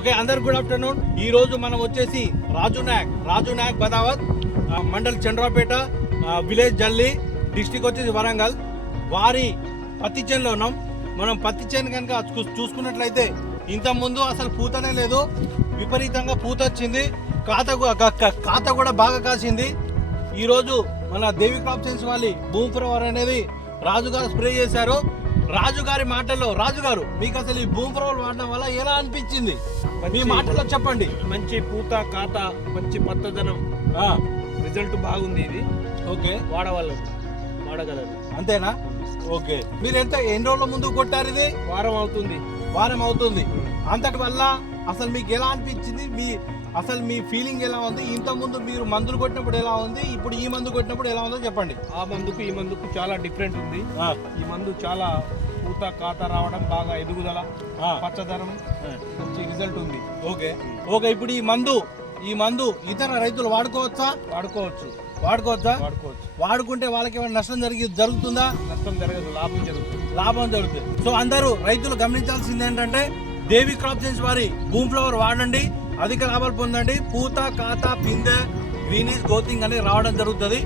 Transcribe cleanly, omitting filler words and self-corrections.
Okay, అందరికి good afternoon. ఈ రోజు మనం వచ్చేసి రాజు నాయక్ బదావత్, మండల్ చంద్రాపేట, విలేజ్ జల్లి, డిస్టిక్ వచ్చేసి వరంగల్. వారి పత్తి చేనులో ఉన్నాం. మనం పత్తి చేను కనుక చూసుకున్నట్లయితే ఇంత ముందు అసలు పూతనే లేదు, విపరీతంగా పూత వచ్చింది, కాత కూడా బాగా కాసింది. ఈరోజు మన దేవి క్రాప్ సైన్స్ వాళ్ళి భూమి ప్రవర్ అనేది రాజుగారు స్ప్రే చేశారు. రాజుగారి మాటల్లో, రాజుగారు మీకు అసలు ఈ భూమి ప్రవర్ వాడడం వల్ల ఎలా అనిపించింది మీ మాటల్లో చెప్పండి. మంచి పూత కాత, మంచి పచ్చదనం, రిజల్ట్ బాగుంది. ఇది ఓకే, వాడగలరు. అంతేనా? ఓకే, మీరు ఎన్ని రోజుల ముందు కొట్టారు? ఇది వారం అవుతుంది. అంతటి వల్ల అసలు మీకు ఎలా అనిపించింది? మీ ఫీలింగ్ ఎలా ఉంది? ఇంత ముందు మీరు మందులు కొట్టినప్పుడు ఎలా ఉంది, ఇప్పుడు ఈ మందు కొట్టినప్పుడు ఎలా ఉందో చెప్పండి. ఆ మందుకు ఈ మందుకు చాలా డిఫరెంట్ ఉంది. ఈ మందు చాలా పూత కాత రావడం, బాగా ఎదుగుదల, పచ్చదనం, మంచి రిజల్ట్ ఉంది. ఓకే, ఇప్పుడు ఈ మందు ఇతర రైతులు వాడుకోవచ్చా? వాడుకోవచ్చు. వాడుకుంటే వాళ్ళకి ఏమైనా నష్టం జరుగుతుందా? నష్టం జరగదు, లాభం జరుగుతుంది. సో అందరూ రైతులు గమనించాల్సింది ఏంటంటే దేవి క్రాప్ సైన్స్ వారి భూమి ఫ్లవర్ వాడండి, అధిక లాభాలు పొందండి. పూత కాత పిందె గ్రీనిష్ గ్రోతింగ్ అనేది రావడం జరుగుతుంది.